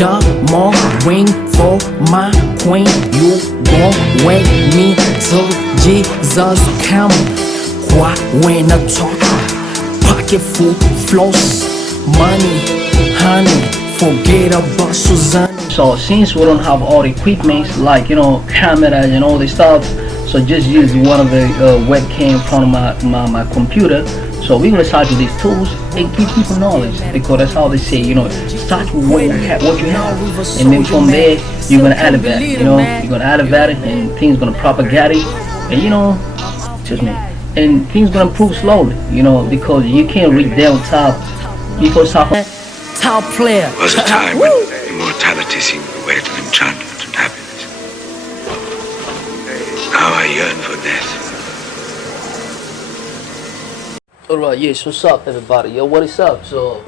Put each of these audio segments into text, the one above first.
diamond ring for my queen. You gon' with me till Jesus come. Quiet when I talk, pocket full floss, money, honey, forget about Suzanne. So since we don't have all the equipment like cameras and all this stuff, so just use one of the webcam from my computer. So we're gonna start with these tools and give people knowledge, because that's how they say, start with what you have, and then from there you're gonna elevate. You're gonna elevate it, and things gonna propagate it, and just me, and things gonna improve slowly. Because you can't reach down top before top player. Was a time when immortality seemed the way to enchantment and happiness. Now I yearn for death. Alright, yes, what's up everybody? Yo, what is up? So,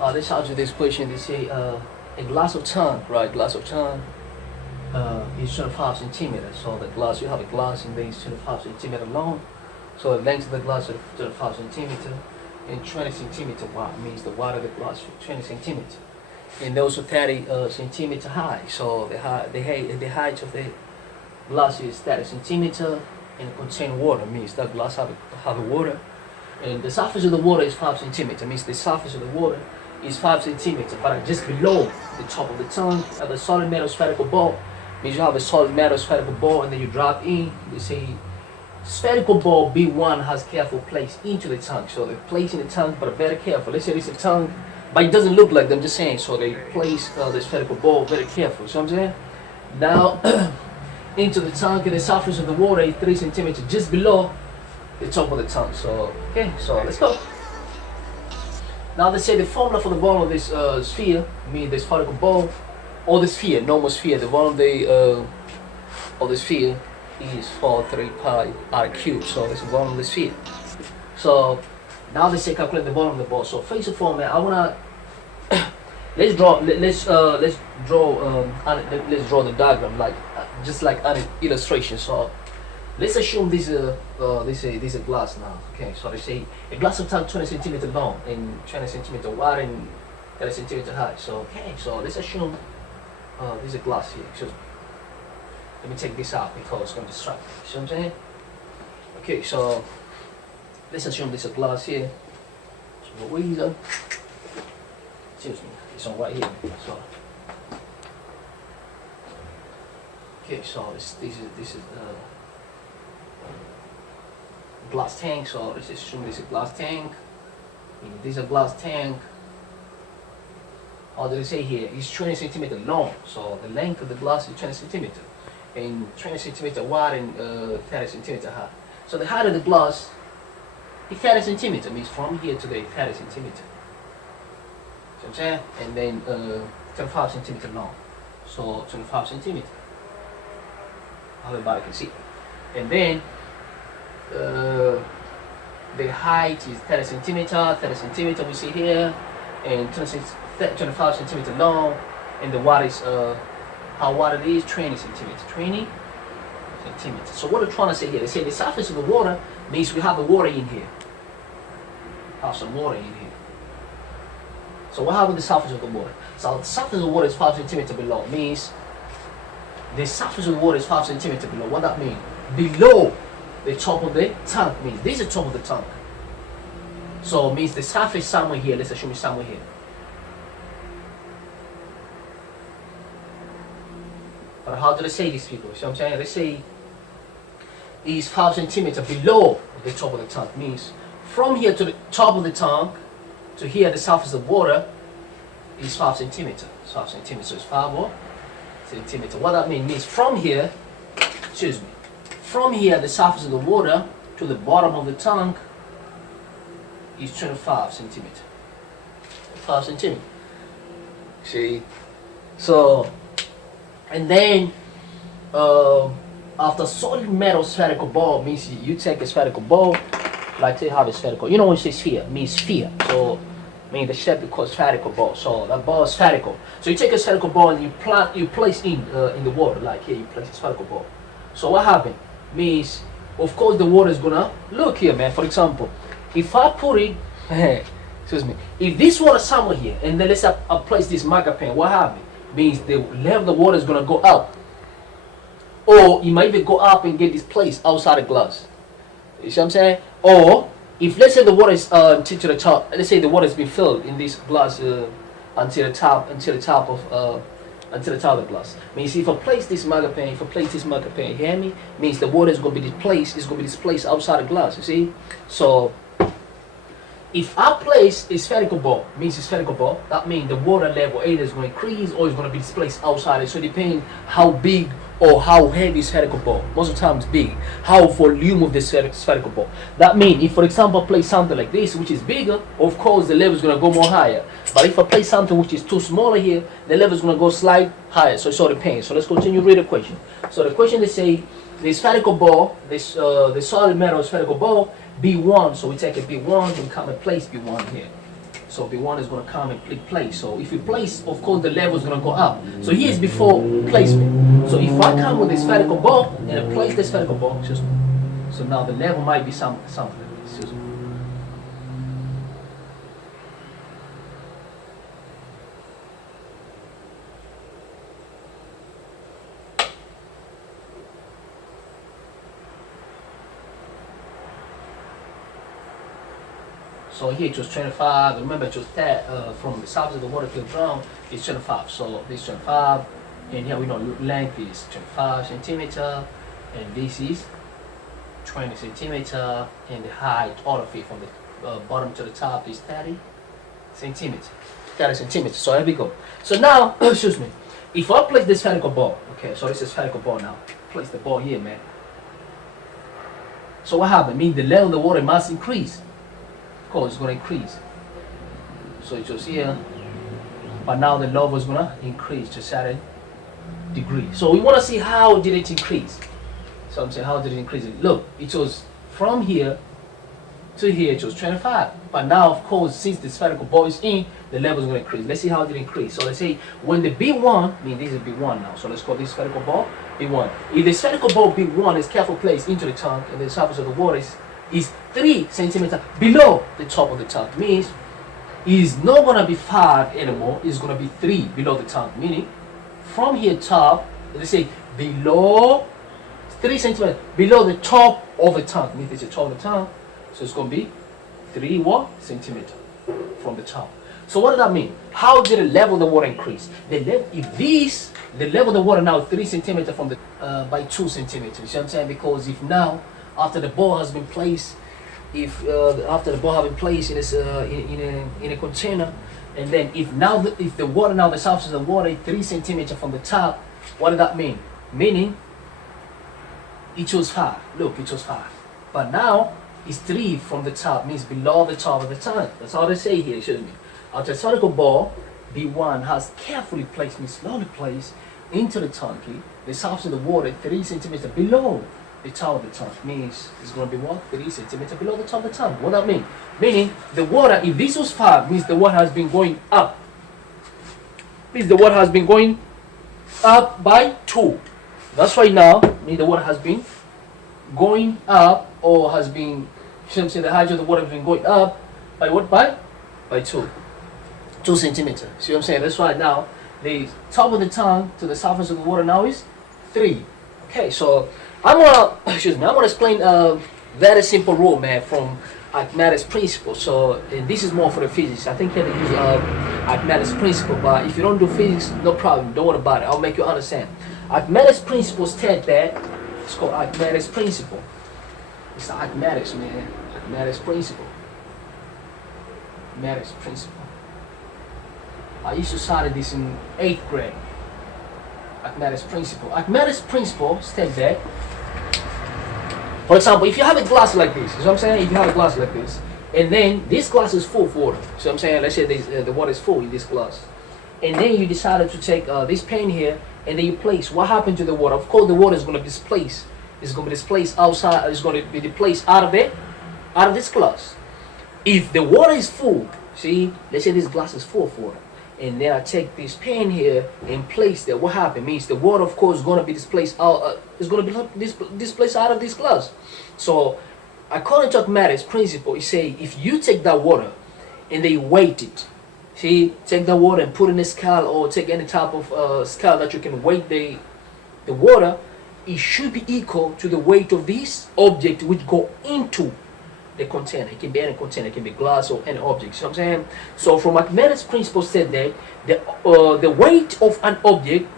let's answer this question. They say, a glass of tongue, right? Glass of tongue is 25 centimeters. So the glass, you have a glass and it's 25 centimeters long. So the length of the glass is 25 centimeters and 20 centimeters wide. Means the wide of the glass is 20 centimeters. And also 30 centimeters high. So the height of the glass is 30 centimeters. And contain water, means that glass have water, and the surface of the water is 5 centimeters. Means the surface of the water is 5 centimeters, but just below the top of the tongue, have a solid metal spherical ball. Means you have a solid metal spherical ball, and then you drop in. They say spherical ball B1 has careful place into the tongue, so they place in the tongue, but very careful. Let's say it's a tongue, but it doesn't look like them. Just saying, so they place the spherical ball very careful. See what I'm saying? Now. Into the tongue, and the surface of the water is 3 centimeters just below the top of the tongue. So okay, so let's go. Now they say the formula for the volume of this sphere, mean the spherical ball, or the sphere, normal sphere, the volume of the sphere is 4.3 pi r cubed. So this is the volume of the sphere. So now they say calculate the volume of the ball. So first of all, man, I wanna let's draw the diagram just like an illustration. So let's assume this is a glass now. Okay, so they say a glass of tongue 20 centimeters long and 20 centimeters wide and 30 centimeters high. So okay, so let's assume this is a glass here. So let me take this out because it's going to distract me. See what I'm saying? Okay, so let's assume this is a glass here. So what we do? Excuse me. It's on right here. So okay, so this is glass tank. So let's assume this is a glass tank. This is a glass tank. How do they say here? It's 20 centimeters long. So the length of the glass is 20 centimeters and 20 centimeters wide and 30 centimeters high. So the height of the glass is 30 centimeters. Means from here to the 30 centimeters. See what I'm saying? And then 25 centimeters long. So 25 centimeters. Everybody can see. And then the height is 30 centimeters. 30 centimeters we see here, and 25 centimeters long. And the water is how wide it is? 20 centimeters. 20 centimeters. So what they're trying to say here? They say the surface of the water means we have the water in here. Have some water in here. So what happens with the surface of the water? So the surface of the water is 5 centimeters below. Means the surface of the water is 5 centimeters below. What that means? Below the top of the tank means this is the top of the tank. So it means the surface somewhere here. Let's assume it's somewhere here. But how do they say these people? See what I'm saying? They say it's 5 centimeters below the top of the tank. Means from here to the top of the tank to here, the surface of water is 5 centimeters. 5 centimeters. So it's 5 what? Centimeter. What that means from here, excuse me, from here the surface of the water to the bottom of the tank is 25 centimeters. 5 centimeters. See? So, and then after solid metal spherical ball means you take a spherical ball, like say you have a spherical. You know when you say sphere, it means sphere. So the shape is called spherical ball. So that ball is spherical. So you take a spherical ball and you place in the water, like here you place a spherical ball. So what happened? Means of course the water is gonna look here, man. For example, if I put it excuse me, if this water somewhere here, and then let's say I place this marker pen, what happens? Means the level of the water is gonna go up, or you might even go up and get displaced outside the glass. You see what I'm saying? Or if let's say the water is to the top, let's say the water has been filled in this glass until the top of the glass. Means if I place this marker pen, you hear me? Means the water is gonna be displaced outside the glass. You see? So if I place a spherical ball, that means the water level either is going to increase or it's going to be displaced outside it. So it depends how big or how heavy spherical ball. Most of the time it's big. How volume of the spherical ball. That means if, for example, I place something like this, which is bigger, of course the level is going to go more higher. But if I place something which is too smaller here, the level is going to go slight higher. So it sort of depends. So let's continue read the question. So the question they say the spherical ball, the solid metal spherical ball, B1, so we take a B1 and come and place B1 here. So B1 is going to come and place. So if you place, of course, the level is going to go up. So here's before placement. So if I come with a spherical ball and I place the spherical ball, so now the level might be something like this. So here it was 25. Remember, it was that from the surface of the water to the ground is 25. So this is 25, and here we know length is 25 centimeter, and this is 20 centimeter, and the height, all of it from the bottom to the top is 30 centimeters. 30 centimeters. So here we go. So now, excuse me, if I place this spherical ball, okay, so this is spherical ball now. Place the ball here, man. So what happened? Means the level of the water must increase. Of course, it's going to increase. So it was here, but now the level is going to increase to a certain degree. So we want to see how did it increase. So I'm saying, how did it increase? Look, it was from here to here, it was 25. But now, of course, since the spherical ball is in, the level is going to increase. Let's see how it increase. So let's say when the B1, I mean this is B1 now. So let's call this spherical ball B1. If the spherical ball B1 is carefully placed into the tank and the surface of the water is 3 centimeters below the top of the tank, means it's not going to be 5 anymore, it's going to be 3 below the tank, meaning from here top, let's say below 3 centimeters below the top of the tank, means it's the top of the tank, so it's going to be 3 centimeters from the top. So what does that mean? How did the level of the water increase? The level of the water now is 3 centimeters from the by 2 centimeters. You see what I'm saying? Because if now after the ball has been placed, after the ball has been placed in this in a container, and then if the water now the surface of the water is 3 centimeters from the top, what does that mean? Meaning it was 5. Look, it was 5, but now it's 3 from the top, means below the top of the tank. That's all they say here, shouldn't it? After a spherical ball, B1 has carefully placed, means slowly placed into the tank. The surface of the water 3 centimeters below the top of the tank, means it's going to be what? 3 centimeters below the top of the tank. What that mean? Meaning the water, if this was 5, means the water has been going up. Means the water has been going up by 2. That's right now, means the water has been going up, or has been, you know what I'm saying, the height of the water has been going up by what? By 2 centimeters. See what I'm saying? That's right now, the top of the tank to the surface of the water now is 3. Okay, so I'm gonna explain a very simple rule, man, from Archimedes' principle. So, and this is more for the physics. I think you have to use Archimedes' principle, but if you don't do physics, no problem. Don't worry about it. I'll make you understand. Archimedes' principle states that it's called Archimedes' principle. It's Archimedes, man. Archimedes' principle. Archimedes' principle. I used to study this in 8th grade. Archimedes' principle. Archimedes' principle states that, for example, if you have a glass like this, you know what I'm saying? If you have a glass like this, and then this glass is full of water, so I'm saying, let's say the water is full in this glass, and then you decided to take this pen here, and then you place, what happened to the water? Of course, the water is going to displace. It's going to be displaced outside. It's going to be displaced out of this glass. If the water is full, see, let's say this glass is full of water, and then I take this pen here and place there. What happened? Means the water, of course, is going to be displaced out. Is going to be displaced out of this glass. So, according to Archimedes' principle, he say if you take that water and they weight it. See, take the water and put in a scale, or take any type of scale that you can weight the water. It should be equal to the weight of this object which go into the container. It can be any container, it can be glass or any object. You know what I'm saying? So from Archimedes' principle said that the weight of an object,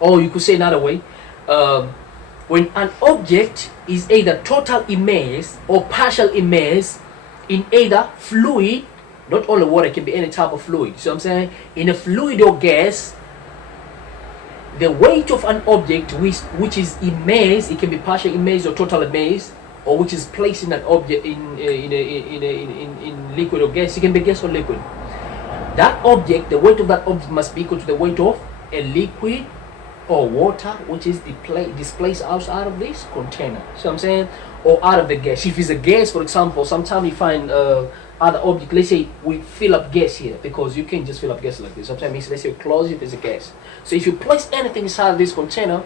or you could say another way, when an object is either total immersed or partial immersed in either fluid, not only water, it can be any type of fluid. So I'm saying, in a fluid or gas, the weight of an object which is immersed, it can be partial immersed or total immersed, or which is placed in an object in liquid or gas. It can be gas or liquid. That object, the weight of that object must be equal to the weight of a liquid or water which is displaced outside of this container. So I'm saying, or out of the gas. If it's a gas, for example, sometimes you find other object. Let's say we fill up gas here, because you can't just fill up gas like this. Sometimes let's say close it as a gas. So if you place anything inside this container,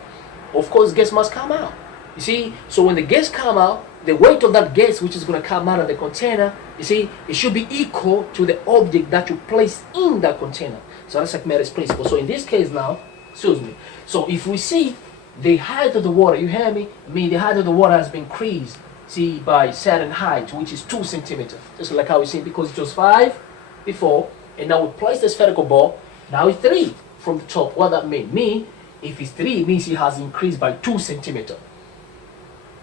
of course gas must come out. You see, so when the gas come out, the weight of that gas which is going to come out of the container, you see, it should be equal to the object that you place in that container. So that's Archimedes' principle. So in this case now, excuse me. So if we see the height of the water, you hear me? I mean, the height of the water has been increased, see, by certain height, which is 2 centimeters. Just like how we see, because it was 5 before, and now we place the spherical ball, now it's 3 from the top. What that mean? If it's 3, it means it has increased by 2 centimeters.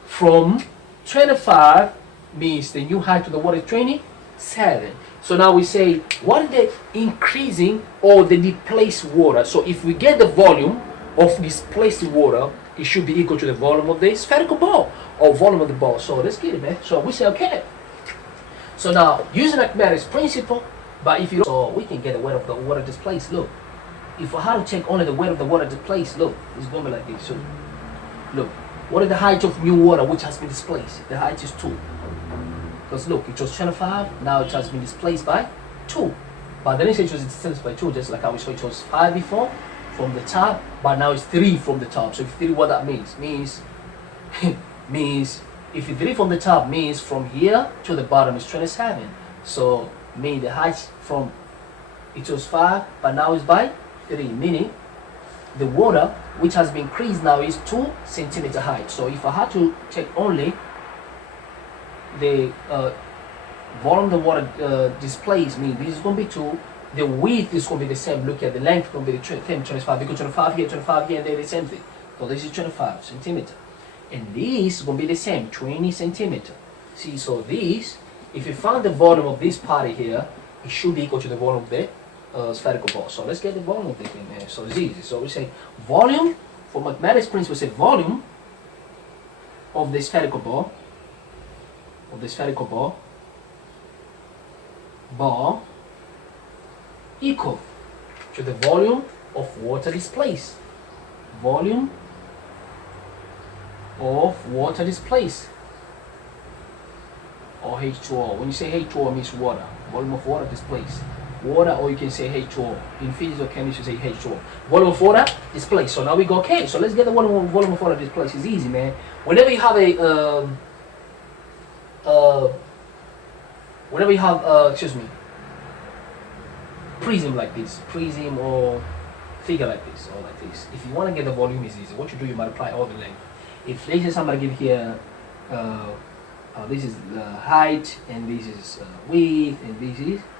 From 25 means the new height of the water is 27. So now we say, what is the increasing or the displaced water? So if we get the volume of displaced water, it should be equal to the volume of the spherical ball, or volume of the ball. So let's get it, man. So we say, okay. So now, using Archimedes' principle, but if you so we can get the weight of the water displaced. Look, if I had to take only the weight of the water displaced, look, it's going to be like this. So look, what is the height of new water which has been displaced? The height is 2. Because look, it was 25, now it has been displaced by 2. But then it was displaced by 2, just like how we saw it was 5 before from the top, but now it's 3 from the top. So if 3, what that means? Means if it's 3 from the top, means from here to the bottom is 27. So mean the height from it was 5, but now it's by 3, meaning the water which has been increased now is 2 centimeter height. So if I had to take only the volume of the water displaced, mean this is going to be 2. The width is going to be the same. Look at the length going to be the same, 25. Because 25 here, and they're the same thing. So this is 25 centimeter, and this is going to be the same, 20 centimeter. See, so this, if you find the volume of this part here, it should be equal to the volume of the spherical ball. So let's get the volume of the thing there. So it's easy. So we say volume, for mathematics principle, we say volume of the spherical ball, equal to the volume of water displaced. Volume of water displaced, or H2O. When you say H2O, it means water. Volume of water displaced. Water, or you can say H2O. In physics or chemistry, you say H2O. Volume of water displaced. So now we go, okay, so let's get the volume of water displaced. It's easy, man. Whenever you have prism like this, prism or figure like this, or like this. If you want to get the volume, is easy. What you do, you multiply all the length. If let's say somebody give here, this is the height, and this is width, and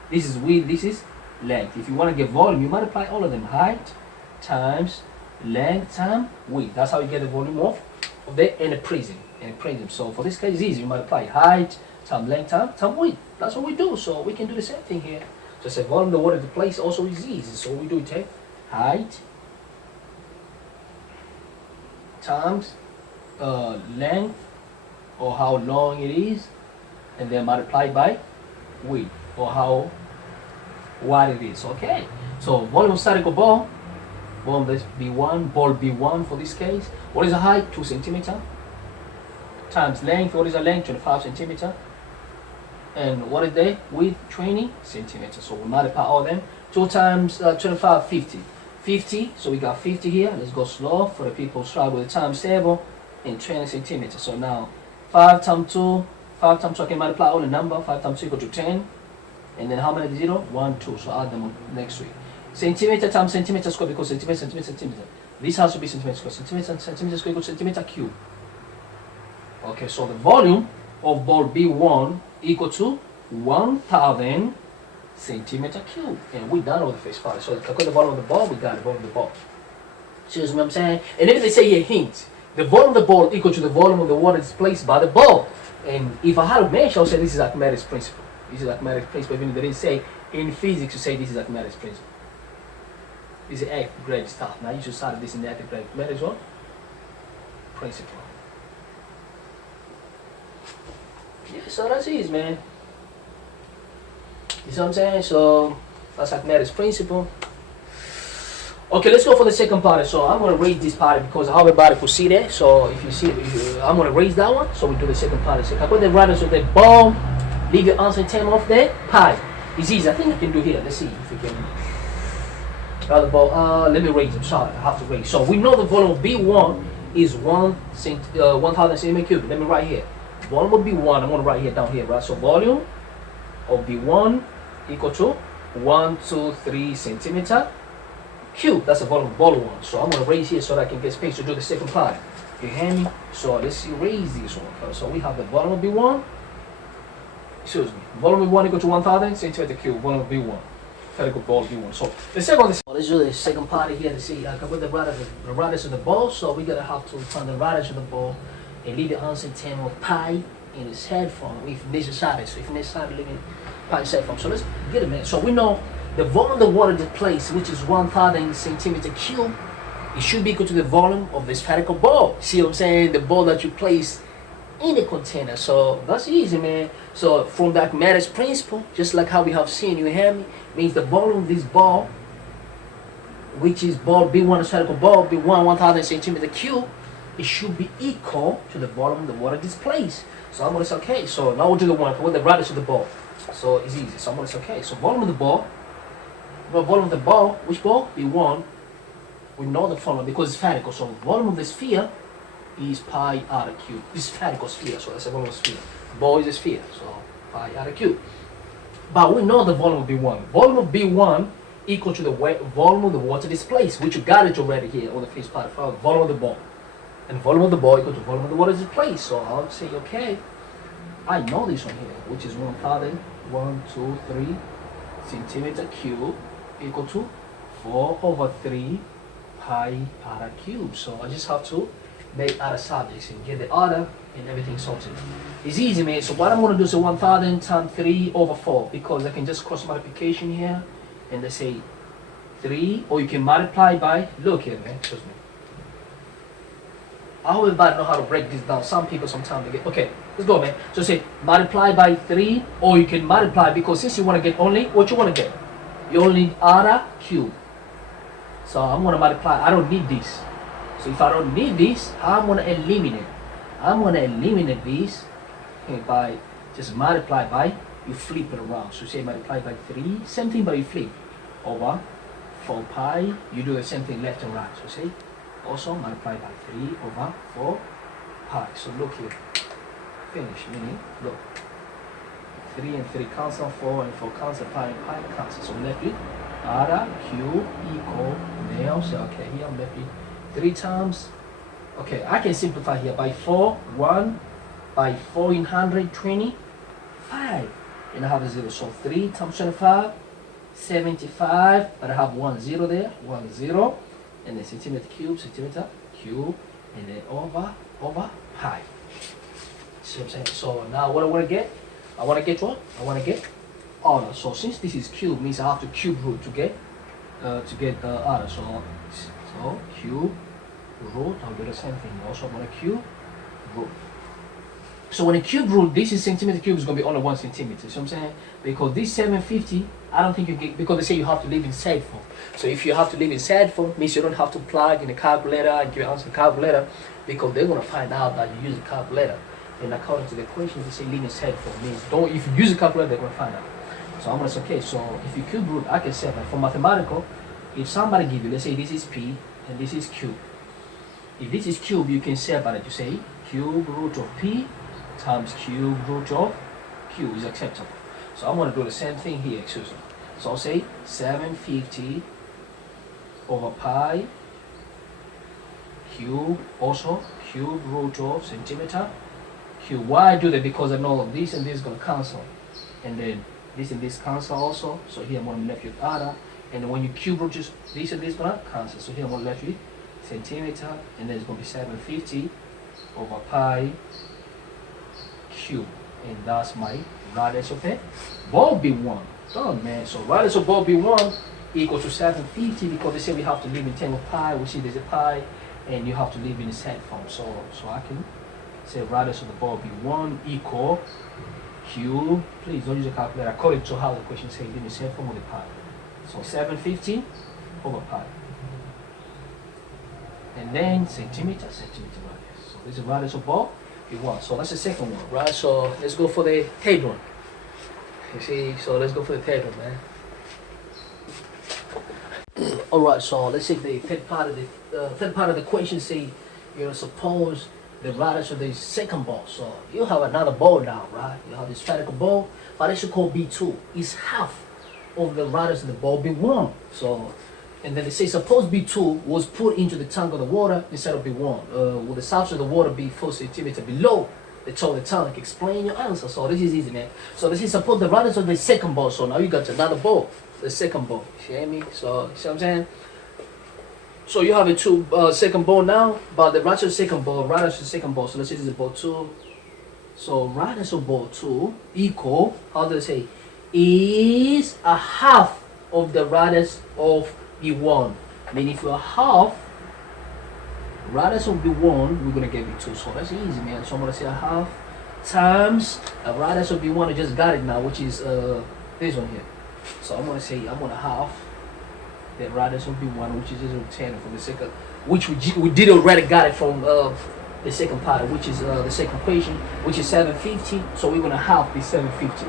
this is width, this is length. If you want to get volume, you multiply all of them. Height times length times width. That's how you get the volume of the and a prism. So for this case, it's easy. You multiply height times length times width. That's what we do. So we can do the same thing here. So say volume of the water to place also is easy. So we do take height times length, or how long it is, and then multiply by width, or how wide it is. Okay. So volume of spherical ball, volume B1, ball B1 for this case. What is the height? 2 centimeter. Times length. What is the length? 25 centimeter. And what is the width? 20 centimeters. So we multiply all of them. 2 times 25, 50. 50, so we got 50 here. Let's go slow for the people who struggle with the times table. And 20 centimeters. So now 5 times 2, I can multiply all the number. 5 times 2 equal to 10. And then how many 0? 1, 2. So add them up next week. Centimeter times centimeter square because centimeter. This has to be centimeter square. Centimeter square equals centimeter cube. Okay, so the volume of ball B1 equal to 1,000 centimeter cube. And we done with the first part. So calculate the volume of the ball, we got the volume of the ball. See what I'm saying? And if they say here, hint, the volume of the ball equal to the volume of the water displaced by the ball. And if I had a measure, I would say this is Archimedes' principle. This is Archimedes' principle, even if they didn't say in physics, you say this is Archimedes' principle. This is 8th grade stuff. Now you should start this in the 8th grade. Archimedes' what? Principle. Yeah, so that's it, man. You see what I'm saying? So that's Archimedes' principle. Okay, let's go for the second part. So I'm gonna raise this part because how everybody could see that. So if you see, I'm gonna raise that one. So we do the second part. So I put the radius of the ball. Leave your answer in terms of the pi. It's easy. I think I can do here. Let's see if we can. The ball. Let me raise. I'm sorry. I have to raise. So we know the volume of B1 is 1,000 centimeter cube. Let me write here. Volume of B1. I'm gonna write here down here, right? So volume of B1 equal to 1, 2, 3 centimeter cube. That's the volume of ball 1. So I'm gonna raise here so that I can get space to do the second part. You hear me? So let's see. Raise this one. So we have the volume of B1. Excuse me. Volume of B1 equal to 1,000 centimeter cube. Volume of B1. Spherical ball B1. So the second one. Let's do the second part here to see. I can put the radius of the ball. So we're gonna have to find the radius of the ball and leave the answer in terms of pi in its head form if necessary. So if necessary, leave it pi set form. So let's get a minute. So we know the volume of the water displaced, which is 1,000 centimeter cube, it should be equal to the volume of the spherical ball. See what I'm saying? The ball that you place in the container. So that's easy, man. So from the Archimedes principle, just like how we have seen, you hear me, means the volume of this ball, which is ball B1, the spherical ball B1, 1,000 centimeter cube, it should be equal to the volume of the water displaced. So I'm gonna say okay. So now we'll do the one with the radius of the ball. So it's easy. So I'm gonna say okay. So volume of the ball. The volume of the ball, which ball? B1. We know the formula because it's spherical. So volume of the sphere is pi r cube. It's spherical sphere, so that's the volume of sphere. Ball is a sphere, so pi r cube. But we know the volume of B1. Volume of B1 equal to the volume of the water displaced, which you got it already here on the first part. Volume of the ball. And volume of the ball equal to volume of the water displaced. So I'll say, okay, I know this one here, which is 1,000, 1, 2, 3 centimeter cube equal to 4/3 pi r cube. So I just have to make other subjects and get the order and everything sorted. It's easy, man. So what I'm going to do is 1,000 times 3/4 because I can just cross multiplication here and they say 3, or you can multiply by, look here, man, excuse me. I hope everybody know how to break this down. Some people sometimes they get, okay, let's go, man. So say multiply by 3, or you can multiply because since you want to get only what you want to get, you only need r cube. So I'm going to multiply. I don't need this. So if I don't need this, I'm going to eliminate. I'm going to eliminate this by just multiply by, you flip it around. So say multiply by 3, same thing but you flip, over 4 pi, you do the same thing left and right. So say also multiply by 3/4 pi. So look here, finish, meaning look, 3 and 3 cancel, 4 and 4 cancel, pi and pi cancel. So left with r cube equal, now so okay, here I'm left with 3 times, okay, I can simplify here by 4, 1 by 4 in 100, 25, and I have a 0. So 3 times 25, 75, but I have 1 0 there, 1 0, and then centimeter cube, and then over pi. See what I'm saying? So now what I want to get? I want to get what? I want to get order. So since this is cube, means I have to cube root to get order. So cube root, I'll do the same thing. Also I'm going to cube root. So when a cube root, this is centimeter cube is going to be only 1 centimeter. See what I'm saying? Because this 750, I don't think you get, because they say you have to live in SAD form. So if you have to live in SAD form, means you don't have to plug in a calculator and give an answer calculator, because they're going to find out that you use a calculator. And according to the equation, they say live in SAD form. Means don't, if you use a calculator, they're going to find out. So I'm going to say, okay, so if you cube root, I can say that for mathematical, if somebody give you, let's say this is P and this is Q. If this is cube, you can separate. You say cube root of P times cube root of Q is acceptable. So I'm going to do the same thing here, excuse me. So I'll say 750 over pi cube, also cube root of centimeter cube. Why I do that? Because I know this and this is going to cancel. And then this and this cancel also. So here I'm going to be left with other. And then when you cube root, just this and this is going to cancel. So here I'm going to left with centimeter. And then it's going to be 750 over pi cube. And that's my radius of the ball B1. Done, man. So radius of ball B1 equal to 750 because they say we have to live in terms of pi. We see there's a pi and you have to live in the set form. So I can say radius of the ball B1 equal Q. Please don't use a calculator according to how the question says live in the set form with the pi. So 750 over pi. And then centimeter radius. So this is radius of ball B1. So that's the second one, right? So let's go for the third one. You see, so let's go for the third one, man. All right, so let's take the third part of the question. Say, suppose the radius of the second ball. So you have another ball now, right? You have this spherical ball, but it's called B2. It's half of the radius of the ball B1. So, and then they say, suppose B2 was put into the tank of the water instead of B1. Will the surface of the water be 4 centimeters below the top of the tank? Explain your answer. So this is easy, man. So this is suppose the radius of the second ball. So now you got another ball. The second ball, you hear me? So, you see what I'm saying? So you have a second ball now, but the radius of the second ball, so let's say this is ball 2. So radius of ball 2 equal, how do I say, is a half of the radius of B1. Meaning if you're half radius of B1, we're going to get B2. So that's easy, man. So I'm going to say a half times a radius of B1. I just got it now, which is this one here. So I'm going to say, I'm going to half the radius of B1, which is just 10 from the second, which we did already got it from the second part, which is the second equation, which is 750. So we're going to half this 750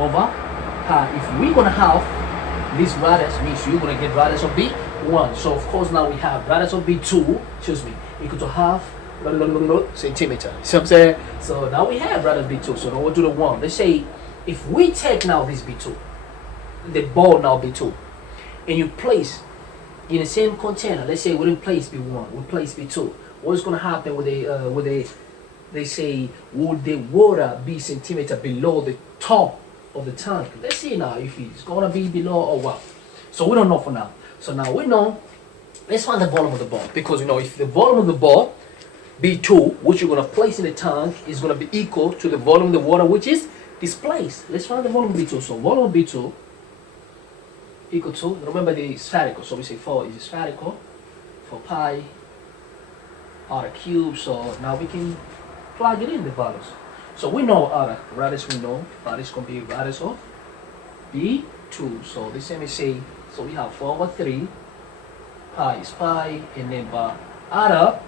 over pi. If we're going to half this radius, means you're going to get radius of B1. So of course now we have radius of B2, equal to half centimeter. See what I'm saying? So now we have radius B2. So now we'll do the 1. Let's say if we take now this B2, the ball now B2, and you place in the same container, let's say we didn't place B1, we place B2, what's going to happen with they say, would the water be centimeter below the top of the tank? Let's see now if it's going to be below or what. So we don't know for now. So now we know, let's find the volume of the ball, because if the volume of the ball B2, which you're going to place in the tank, is going to be equal to the volume of the water which is displaced. Let's find the volume of B2. So volume of B2 equal to, remember the spherical, so we say 4 is spherical, for pi r cubed. So now we can plug it in the values. So we know r radius, we know radius can be radius of B2. So this time we say, so we have 4 over 3, pi is pi, and then by r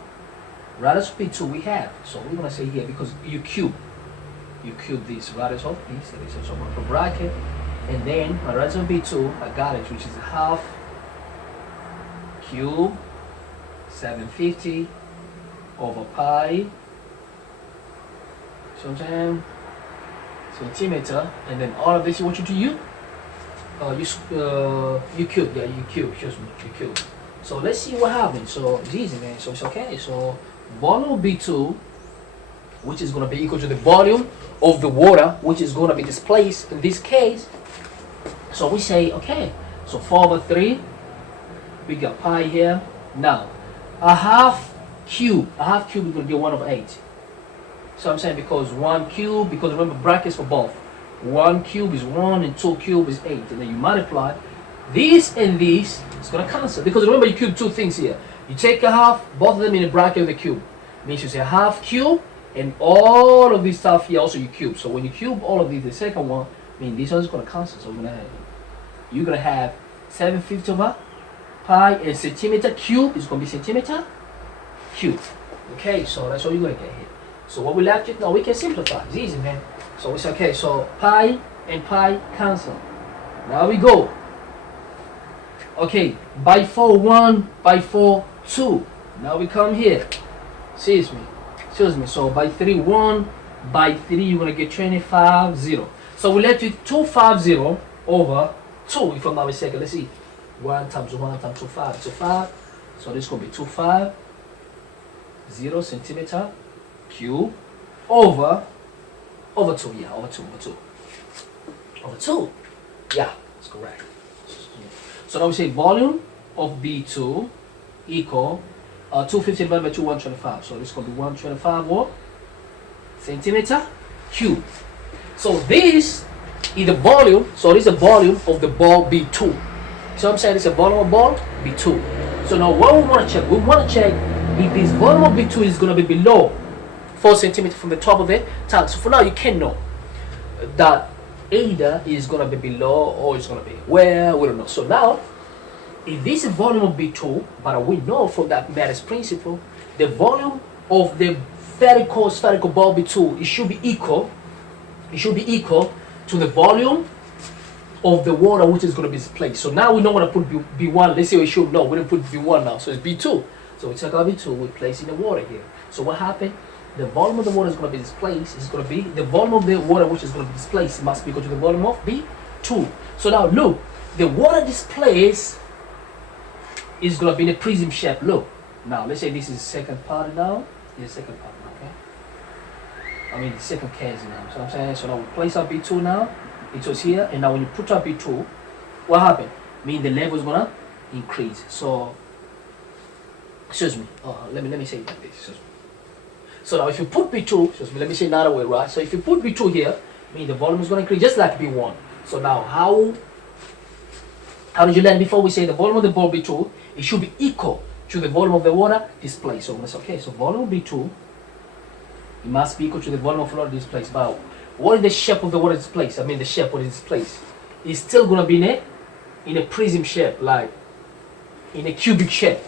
radius of B2 we have. So we're gonna say here, because you cube this radius of this, so this is a bracket. And then my radius of B2, I got it, which is half cube 750 over pi, so I'm saying centimeter, and then all of this you want you to you cube, you cube. So let's see what happens. So it's easy, man. So it's okay. So volume of B2, which is going to be equal to the volume of the water, which is going to be displaced in this case. So we say, okay, so 4 over 3, we got pi here. Now, a half cube is going to be 1 over 8. So I'm saying because 1 cube, because remember brackets for both. 1 cube is 1 and 2 cube is 8. And then you multiply this and this, it's going to cancel. Because remember you cube two things here. You take a half, both of them in the bracket of the cube. Means you say half cube, and all of this stuff here also you cube. So when you cube all of these, the second one, this one is going to cancel. So you're going to have 750 over pi, and centimeter cube is going to be centimeter cube. Okay, so that's what you're going to get here. So what we left it, now we can simplify. It's easy, man. So we say, okay, so pi and pi cancel. Now we go. Okay, by 4, 1, by 4, 2. Now we come here. Excuse me. So by 3, 1, by 3, you're going to get 25, 0. So we left with 250 over 2, if I'm not mistaken. Let's see. 1 times 1 times 2, 5. So 5. So this is going to be 250 centimeter cube over 2. Yeah, over 2. Over 2. Yeah, that's correct. So now we say volume of B2 equal 250 divided by 2, 125. So this is going to be 125 what? Centimeter cube. So this is the volume. So this is the volume of the ball B2. So I'm saying it's a volume of ball B2. So now what we want to check? We want to check if this volume of B2 is going to be below 4 centimeters from the top of the tank. So for now you can know that either is going to be below or it's going to be where, we don't know. So now if this is volume of B2, but we know from that matters principle, the volume of the spherical ball B2, it should be equal to the volume of the water which is going to be displaced. So now we know what to put B1. Let's say we should know. We didn't put B1 now, so it's B2. So we take our B2, we place in the water here. So what happened? The volume of the water is going to be displaced. It's going to be the volume of the water which is going to be displaced must be equal to the volume of B2. So now look, the water displaced is going to be in a prism shape. Look, now let's say this is the second part now. This is the second part now, okay? I mean the second case now. So I'm saying, so now we place our B2 now. It was here, and now when you put up B2, what happened? Mean the level is gonna increase. So, excuse me. Let me say it like this. Excuse me. So now if you put B2, excuse me. Let me say another way, right? So if you put B2 here, mean the volume is gonna increase just like B1. So now how did you learn before? We say the volume of the ball B2 it should be equal to the volume of the water displaced. So we're gonna say okay. So volume of B2 it must be equal to the volume of water displaced. But what is the shape of the water displaced? I mean the shape what is displaced. It's still gonna be in a prism shape, like in a cubic shape.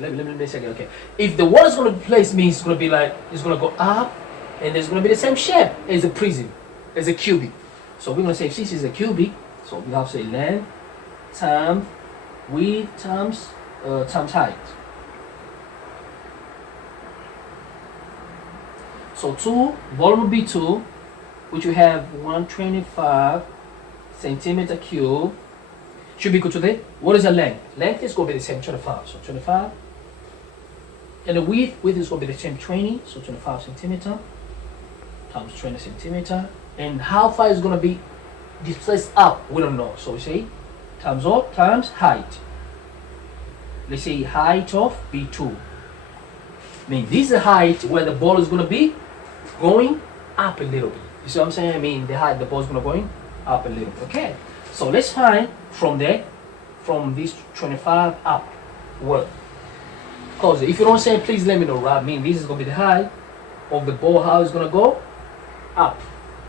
let me say again. Okay. If the water is gonna be placed, means it's gonna be like it's gonna go up, and it's gonna be the same shape as a prism, as a cubic. So we're gonna say if this is a cubic, so we have to say length times width times height. So 2 volume B2, which we have 125 centimeter cube, should be equal to the, what is the length? Length is going to be the same, 25. So 25. And the width is going to be the same, 20. So 25 centimeter times 20 centimeter. And how far is going to be displaced up? We don't know. So we say times what? Times height. Let's say height of B2. I mean, this is the height where the ball is going to be going up a little bit. You see what I'm saying? I mean, the height, the ball is going to going up a little bit. Okay. So let's find from there, from this 25 up, what? Because if you don't say, please let me know, right? I mean, this is going to be the height of the ball, how it's going to go up,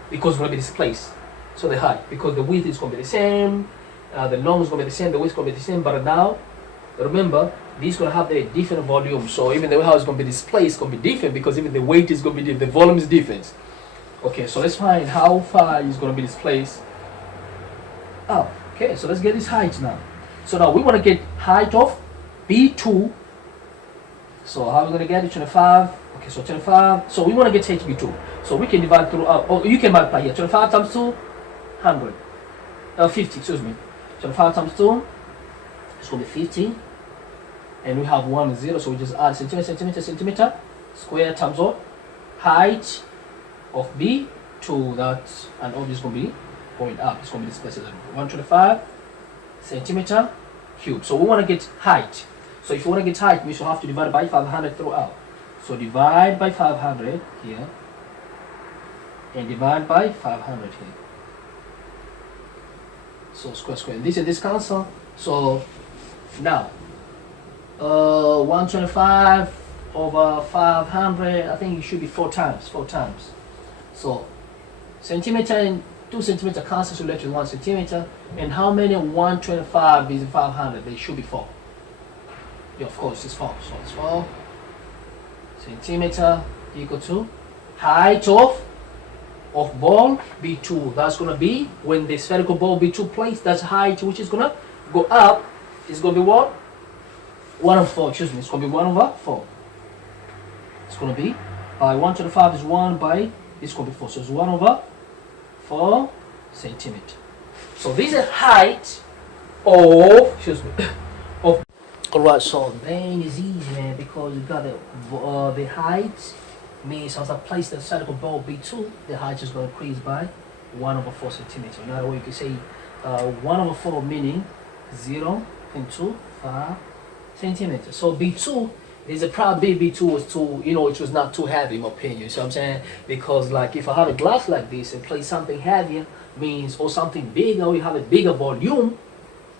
because it's going to be displaced. So the height, because the width is going to be the same, the long is going to be the same, the width is going to be the same, but now, remember, this is going to have a different volume. So even the way how it's going to be displaced is going to be different, because even the weight is going to be different, the volume is different. Okay, so let's find how far it's going to be displaced. Oh, okay, so let's get this height now. So now we want to get height of B2. So how are we going to get it? 25. Okay, so 25. So we want to get HB2. So we can divide through, or you can multiply here. 25 times 2, 100. 50, excuse me. 25 times 2, it's going to be 50. And we have 1 and 0, so we just add centimeter, square times what? Height of B2, that's, and obviously going to be going up. It's going to be displaced 125 centimeter cube. So we want to get height. So if you want to get height, we should have to divide by 500 throughout. So divide by 500 here, and divide by 500 here. So square. This is this cancel. So now 125 over 500. I think it should be 4 times. So centimeter and 2 centimeter cancel, so left with 1 centimeter. And how many 125 is 500? They should be 4. Yeah, of course, it's 4. So it's 4 centimeter equal to height of ball B2. That's gonna be when the spherical ball B2 placed. That's height which is gonna go up. It's gonna be what? 1 over 4. Excuse me. It's gonna be 1 over 4. It's gonna be by 125 is 1 by. It's gonna be 4. So it's 1 over 4 centimeter. So this is height of, excuse me, of. Alright, so then it's easy, man, because you got the height means as I place the spherical ball B2, the height is going to increase by 1/4 centimeter. Another way you can say 1/4 meaning 0.25 centimeters. So B2, there's a probability B2 was too, it was not too heavy in my opinion. You see what I'm saying? Because like if I have a glass like this and place something heavier, means or something bigger, or you have a bigger volume,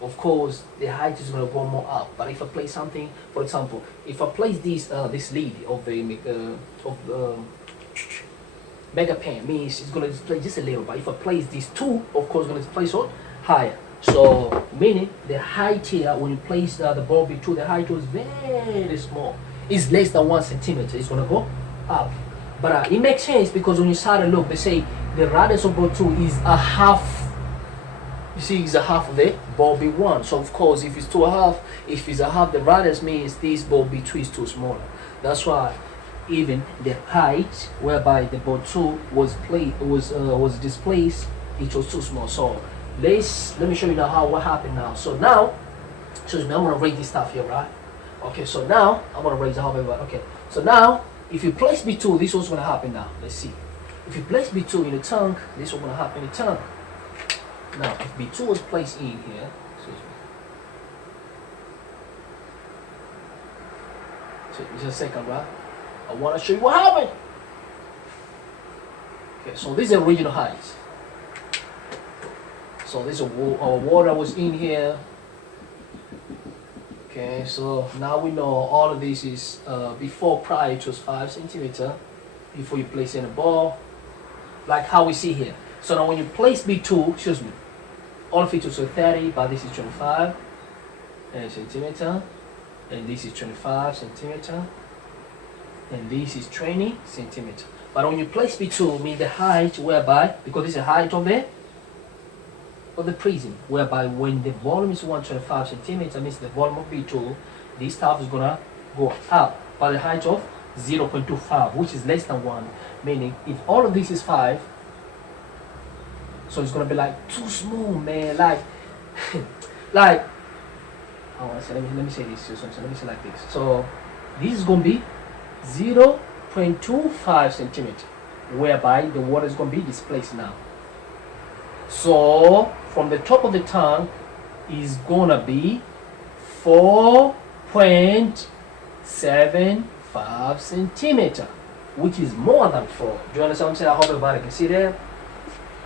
of course the height is going to go more up. But if I place something, for example, if I place this lid of the mega pan, means it's going to display just a little. But if I place these two, of course, it's going to display so higher. So meaning the height here, when you place the ball B2, the height was very small. It's less than 1 centimeter. It's going to go up. But it makes sense because when you start to look, they say the radius of ball 2 is a half. You see, it's a half of the ball B1. So of course, if it's 2.5, if it's a half, the radius means this ball B2 is too smaller. That's why even the height whereby the ball 2 was displaced, it was too small. So let me show you now what happened now. So now, excuse me, I'm gonna raise this stuff here, right? Okay, so now I'm gonna raise the whole bit. Okay, so now if you place B2, this is what's gonna happen now. Let's see. If you place B2 in the tank, this is what's gonna happen in the tank. Now, if B2 was placed in here, excuse me. So just a second, right? I wanna show you what happened. Okay, so this is the original height. So this water was in here. Okay, so now we know all of this is before prior it was 5 centimeter before you place in a ball, like how we see here. So now when you place B2, excuse me, all of it was 30, but this is 25 centimeter, and this is 25 centimeter, and this is 20 centimeter. But when you place B2, mean the height whereby, because this is the height of the prism, whereby when the volume is 125 centimeter, means the volume of B2, this stuff is gonna go up by the height of 0.25, which is less than 1, meaning if all of this is 5, so it's gonna be like too small, man, like like let me say this, so let me say like this. So this is gonna be 0.25 centimeter, whereby the water is gonna be displaced now. So from the top of the tank is gonna be 4.75 centimeter, which is more than 4. Do you understand what I'm saying? I hope everybody can see that.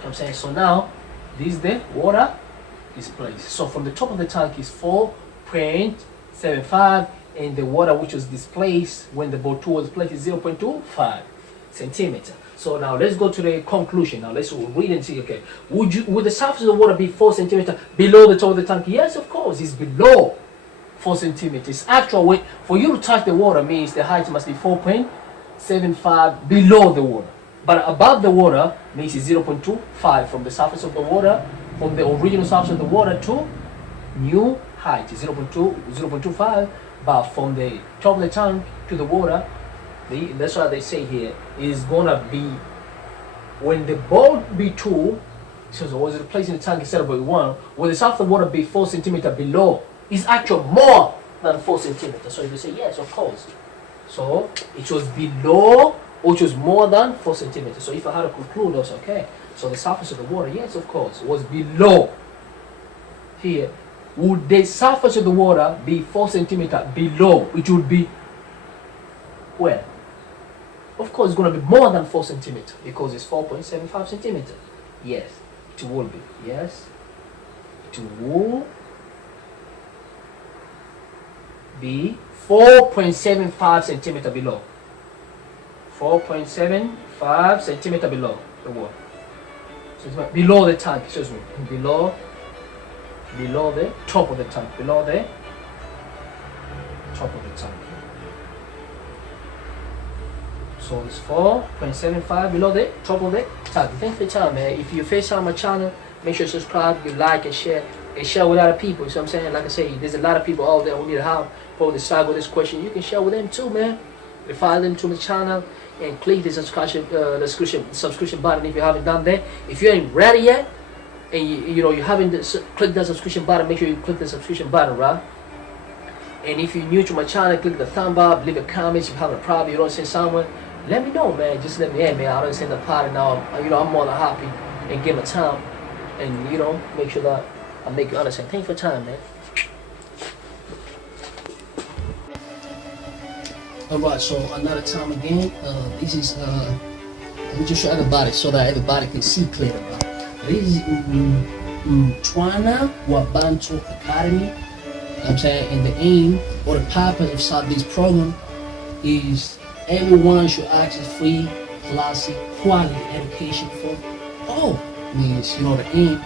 I'm saying, so now this is the water displaced. So from the top of the tank is 4.75, and the water which was displaced when the ball 2 was placed is 0.25 centimeter. So now let's go to the conclusion. Now let's read and see. Okay, would the surface of the water be 4 centimeter below the top of the tank? Yes, of course, it's below 4 centimeters. Actual weight for you to touch the water means the height must be 4.75 below the water. But above the water means it's 0.25 from the surface of the water, from the original surface of the water to new height is 0.25. But from the top of the tank to the water, that's why they say here is gonna be when the ball B2, so was it placed in the tank instead of B1, when the surface of the water be 4 centimeter below, is actually more than 4 centimeters. So you say yes, of course. So it was below, which was more than 4 centimeters. So if I had to conclude, also okay. So the surface of the water, yes, of course, was below here. Would the surface of the water be 4 centimeter below? It would be where? Of course, it's going to be more than 4 centimeter because it's 4.75 centimeter. Yes, it will be. Yes, it will be 4.75 centimeter below. 4.75 centimeter below the water. So it's below the tank. Excuse me. Below the top of the tank. Below the top of the tank. So it's 4.75 below the top of the tank. Thanks for your time, man. If you're first time on my channel, make sure to subscribe, you like and share with other people. So I'm saying, like I say, there's a lot of people out there who need help, probably struggle with this question. You can share with them too, man. refer them to my channel and click the subscription button if you haven't done that. If you ain't ready yet and you haven't clicked the subscription button, make sure you click the subscription button, right? And if you're new to my channel, click the thumb up, leave a comment. If you have a problem, you don't send someone, let me know, man. Just let me, hey, man, I don't send the party now. I'm more than happy and give my time and make sure that I make you understand. Thanks for your time, man. Alright, so another time again, this is let me just show everybody so that everybody can see clearly. Right? This is Twana Wabantu Academy. I'm saying, and the aim or the purpose of this program is everyone should access free, classic, quality education for all. Means the aim